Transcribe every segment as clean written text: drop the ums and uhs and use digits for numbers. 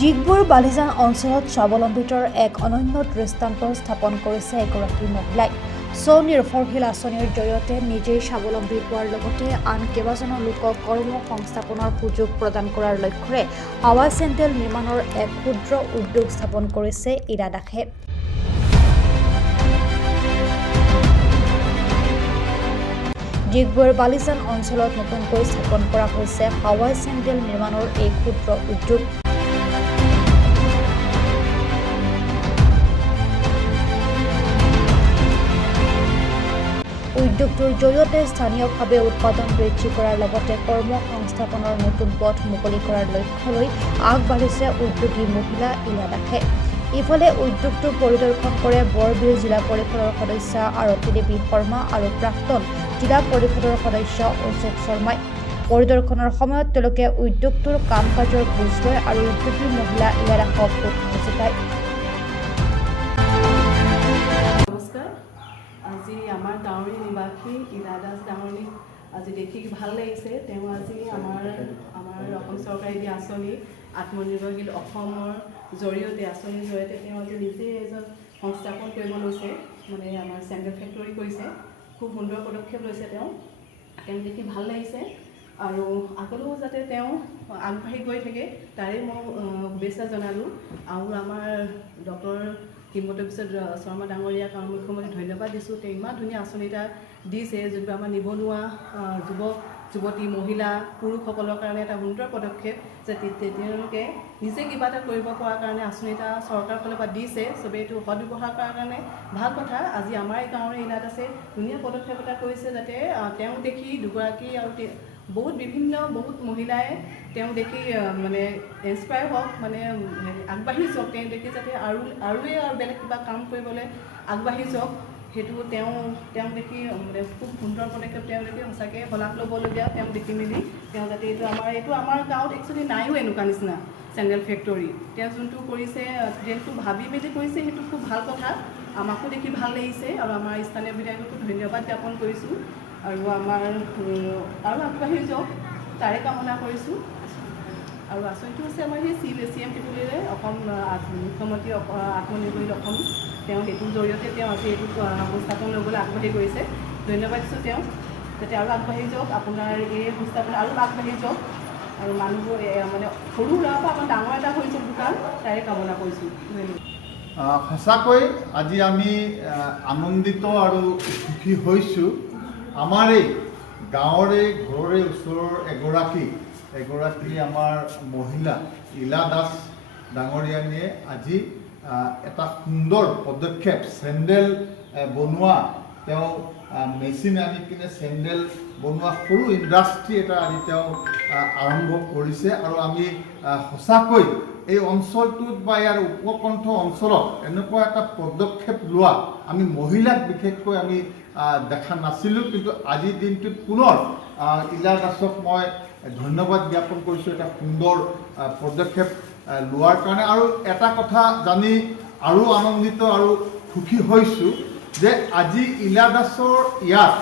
ডিগবৈৰ বালিজান অঞ্চলত স্বাৱলম্বিতাৰ এক অনন্য দৃষ্টান্ত স্থাপন কৰিছে এগৰাকী মহিলাই। স্বনিৰ্ভৰশীল আঁচনিৰ জৰিয়তে নিজেই স্বাৱলম্বী হোৱাৰ লগতে আন কেইবাজনো লোকক কৰ্ম সংস্থাপনৰ সুযোগ প্ৰদান কৰাৰ লক্ষ্যৰে হাৱাই চেণ্ডেল নিৰ্মাণৰ এক ক্ষুদ্ৰ উদ্যোগ স্থাপন কৰিছে ইৰা দাসে। ডিগবৈৰ বালিজান অঞ্চলত নতুনকৈ স্থাপন কৰা হৈছে হাৱাই চেণ্ডেল নিৰ্মাণৰ এই ক্ষুদ্ৰ উদ্যোগ। উদ্যোগটোৰ জৰিয়তে স্থানীয়ভাৱে উৎপাদন বৃদ্ধি কৰাৰ লগতে কৰ্ম সংস্থাপনৰ নতুন পথ মুকলি কৰাৰ লক্ষ্য লৈ আগবাঢ়িছে উদ্যোগী মহিলা ইৰা দাসে। ইফালে উদ্যোগটো পৰিদৰ্শন কৰে বৰবিল জিলা পৰিষদৰ সদস্য আৰতী দেৱী শৰ্মা আৰু প্ৰাক্তন জিলা পৰিষদৰ সদস্য অশোক শৰ্মাই। পৰিদৰ্শনৰ সময়ত তেওঁলোকে উদ্যোগটোৰ কাম কাজৰ বুজ লয় আৰু উদ্যোগী মহিলা ইৰা দাসক উৎসাহ যোগায়। আজি আমাৰ গাঁৱৰে নিবাসী ইৰা দাস ডাঙৰীক আজি দেখি ভাল লাগিছে। তেওঁ আজি আমাৰ অসম চৰকাৰে দিয়া আঁচনি আত্মনিৰ্ভৰশীল অসমৰ জৰিয়তে আঁচনিৰ জৰিয়তে তেওঁ আজি নিজে এজন সংস্থাপন কৰিব লৈছে, মানে আমাৰ চেণ্ডেল ফেক্টৰী কৰিছে। খুব সুন্দৰ পদক্ষেপ লৈছে তেওঁ দেখি ভাল লাগিছে আৰু আগলৈও যাতে তেওঁ আগবাঢ়ি গৈ থাকে তাৰে মই শুভেচ্ছা জনালোঁ। আৰু আমাৰ ডক্টৰ হিমন্ত বিশ্ব শৰ্মা ডাঙৰীয়াক আৰু মুখ্যমন্ত্ৰী ধন্যবাদ দিছোঁ। তেওঁ ইমান ধুনীয়া আঁচনি এটা দিছে যোনটো আমাৰ নিবনুৱা যুৱক যুৱতী মহিলা পুৰুষসকলৰ কাৰণে এটা সুন্দৰ পদক্ষেপ যে তেওঁলোকে নিজে কিবা এটা কৰিব পৰাৰ কাৰণে আঁচনি এটা চৰকাৰৰ ফালৰ পৰা দিছে। চবেই এইটো সদব্যৱহাৰ কৰাৰ কাৰণে ভাল কথা। আজি আমাৰ এই গাঁৱৰ ইৰা দাসে ধুনীয়া পদক্ষেপ এটা কৰিছে যাতে তেওঁ দেখি দুগৰাকী আৰু বহুত মহিলাই তেওঁ দেখি মানে ইনস্পায়াৰ হওক, মানে আগবাঢ়ি যাওক। তেওঁ দেখি যাতে আৰু বেলেগ কিবা কাম কৰিবলৈ আগবাঢ়ি যাওক, সেইটো তেওঁ দেখি মানে খুব সুন্দৰ পদক্ষেপ তেওঁ দেখি সঁচাকৈ শলাগ ল'বলগীয়া। তেওঁ দেখি মেলি তেওঁ যাতে এইটো আমাৰ গাঁৱত একচুৱেলি নাইও এনেকুৱা নিচিনা চেণ্ডেল ফেক্টৰী। তেওঁ যোনটো কৰিছে যোনটো ভাবি মেলি কৰিছে সেইটো খুব ভাল কথা। আমাকো দেখি ভাল লাগিছে আৰু আমাৰ স্থানীয় বিধায়ককো ধন্যবাদ জ্ঞাপন কৰিছোঁ আৰু আৰু আগবাঢ়ি যাওক তাৰে কামনা কৰিছোঁ। আৰু আঁচনিটো হৈছে আমাৰ সেই CM টিপুলিৰে অসম মুখ্যমন্ত্ৰী আত্মনিৰ্ভৰশীল অসম, তেওঁ সেইটোৰ জৰিয়তে তেওঁ আজি এইটো সংস্থাপন ল'বলৈ আগবাঢ়ি গৈছে। ধন্যবাদ দিছোঁ তেওঁ যাতে আৰু আগবাঢ়ি যাওক, আপোনাৰ এই সংস্থাপন আৰু আগবাঢ়ি যাওক আৰু মানুহবোৰ মানে সৰু ল'ৰাৰ পৰা আমাৰ ডাঙৰ এটা হৈ যাওক দোকান, তাৰে কামনা কৰিছোঁ। সঁচাকৈ আজি আমি আনন্দিত আৰু সুখী হৈছোঁ। আমাৰ এই গাঁৱৰে ঘৰৰে ওচৰৰ এগৰাকী আমাৰ মহিলা ইৰা দাস ডাঙৰীয়ানীয়ে আজি এটা সুন্দৰ পদক্ষেপ চেণ্ডেল বনোৱা, তেওঁ মেচিন আনি কিনে চেণ্ডেল বনোৱা সৰু ইণ্ডাষ্ট্ৰী এটা আজি তেওঁ আৰম্ভ কৰিছে। আৰু আমি সঁচাকৈ এই অঞ্চলটোত বা ইয়াৰ উপকণ্ঠ অঞ্চলত এনেকুৱা এটা পদক্ষেপ লোৱা আমি মহিলাক বিশেষকৈ আমি দেখা নাছিলোঁ, কিন্তু আজিৰ দিনটোত পুনৰ ইৰা দাসক মই ধন্যবাদ জ্ঞাপন কৰিছোঁ এটা সুন্দৰ পদক্ষেপ লোৱাৰ কাৰণে। আৰু এটা কথা জানি আৰু আনন্দিত আৰু সুখী হৈছোঁ যে আজি ইৰা দাসৰ ইয়াত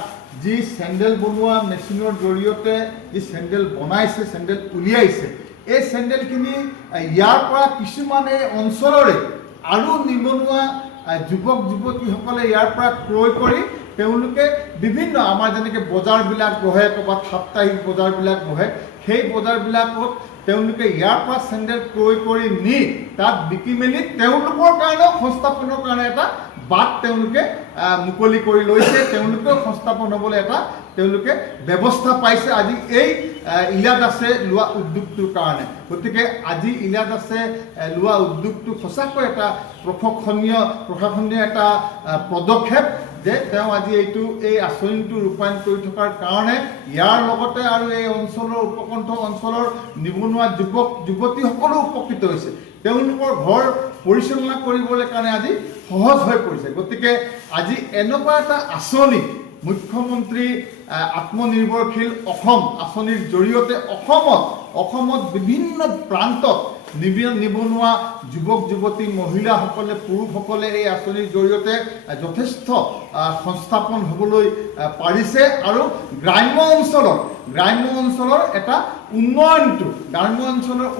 যি চেণ্ডেল বনোৱা মেচিনৰ জৰিয়তে যি চেণ্ডেল বনাইছে, চেণ্ডেল উলিয়াইছে, এই চেণ্ডেলখিনি ইয়াৰ পৰা কিছুমান এই অঞ্চলৰে আৰু নিবনুৱা যুৱক যুৱতীসকলে ইয়াৰ পৰা ক্ৰয় কৰি তেওঁলোকে বিভিন্ন আমাৰ যেনেকৈ বজাৰবিলাক বহে, ক'ৰবাত সাপ্তাহিক বজাৰবিলাক বহে, সেই বজাৰবিলাকত তেওঁলোকে ইয়াৰ পৰা চেণ্ডেল ক্ৰয় কৰি নি তাত বিকি মেলি তেওঁলোকৰ কাৰণেও সংস্থাপনৰ কাৰণে এটা বাট তেওঁলোকে মুকলি কৰি লৈছে। তেওঁলোকেও সংস্থাপন হ'বলৈ এটা তেওঁলোকে ব্যৱস্থা পাইছে আজি এই ইৰা দাসে লোৱা উদ্যোগটোৰ কাৰণে। গতিকে আজি ইৰা দাসে লোৱা উদ্যোগটো সঁচাকৈ এটা প্ৰশংসনীয় এটা পদক্ষেপ যে তেওঁ আজি এই আঁচনিটো ৰূপায়ণ কৰি থকাৰ কাৰণে ইয়াৰ লগতে আৰু এই অঞ্চলৰ উপকণ্ঠ অঞ্চলৰ নিবনুৱা যুৱক যুৱতীসকলো উপকৃত হৈছে। তেওঁলোকৰ ঘৰ পৰিচালনা কৰিবলৈ কাৰণে আজি সহজ হৈ পৰিছে। গতিকে আজি এনেকুৱা এটা আঁচনি মুখ্যমন্ত্ৰী আত্মনিৰ্ভৰশীল অসম আঁচনিৰ জৰিয়তে অসমত বিভিন্ন প্ৰান্তত নিবনুৱা যুৱক যুৱতী মহিলাসকলে পুৰুষসকলে এই আঁচনিৰ জৰিয়তে যথেষ্ট সংস্থাপন হ'বলৈ পাৰিছে আৰু গ্ৰাম্য অঞ্চলত গ্ৰাম্য অঞ্চলৰ এটা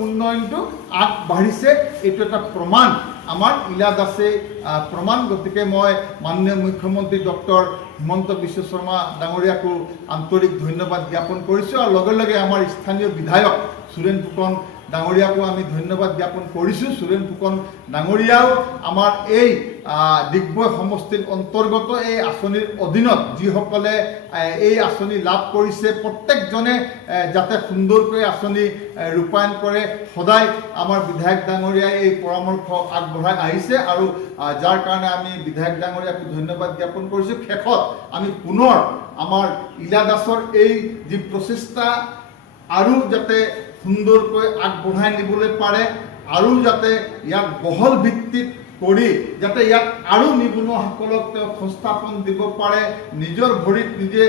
উন্নয়নটো আগবাঢ়িছে এইটো এটা প্ৰমাণ আমাৰ ইলা দাসে প্ৰমাণ। গতিকে মই মাননীয় মুখ্যমন্ত্ৰী ডক্টৰ হিমন্ত বিশ্ব শৰ্মা ডাঙৰীয়াকো আন্তৰিক ধন্যবাদ জ্ঞাপন কৰিছোঁ আৰু লগে লগে আমাৰ স্থানীয় বিধায়ক সুৰেন ফুকন ডাঙৰীয়াকো আমি ধন্যবাদ জ্ঞাপন কৰিছোঁ। সুৰেন ফুকন ডাঙৰীয়াও আমাৰ এই ডিগবৈ সমষ্টিৰ অন্তৰ্গত এই আঁচনিৰ অধীনত যিসকলে এই আঁচনি লাভ কৰিছে প্ৰত্যেকজনে যাতে সুন্দৰকৈ আঁচনি ৰূপায়ণ কৰে সদায় আমাৰ বিধায়ক ডাঙৰীয়াই এই পৰামৰ্শ আগবঢ়াই আহিছে আৰু যাৰ কাৰণে আমি বিধায়ক ডাঙৰীয়াকো ধন্যবাদ জ্ঞাপন কৰিছোঁ। শেষত আমি পুনৰ আমাৰ ইলা দাসৰ এই যি প্ৰচেষ্টা আৰু যাতে সুন্দৰকৈ আগবঢ়াই নিবলৈ পাৰে আৰু যাতে ইয়াক বহল ভিত্তিত কৰি যাতে ইয়াক আৰু নিবনুৱাসকলক তেওঁ সংস্থাপন দিব পাৰে, নিজৰ ভৰিত নিজে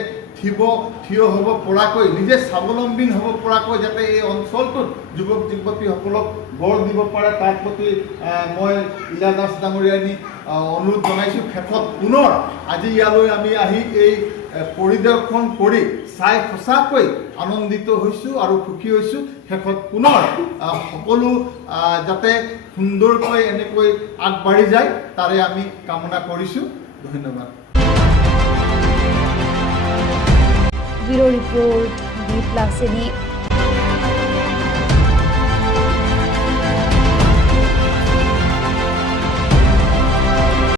থিয় হ'ব পৰাকৈ, নিজে স্বাৱলম্বী হ'ব পৰাকৈ যাতে এই অঞ্চলটোত যুৱক যুৱতীসকলক গঢ় দিব পাৰে তাৰ প্ৰতি মই ইলা দাস ডাঙৰীয়ানী অনুৰোধ জনাইছোঁ। শেষত পুনৰ আজি ইয়ালৈ আমি আহি এই পৰিদৰ্শন কৰি চাই সঁচাকৈ আনন্দিত হৈছোঁ আৰু সুখী হৈছোঁ। শেষত পুনৰ সকলো যাতে সুন্দৰকৈ এনেকৈ আগবাঢ়ি যায় তাৰে আমি কামনা কৰিছোঁ। ধন্যবাদ। Bureau report B plus any.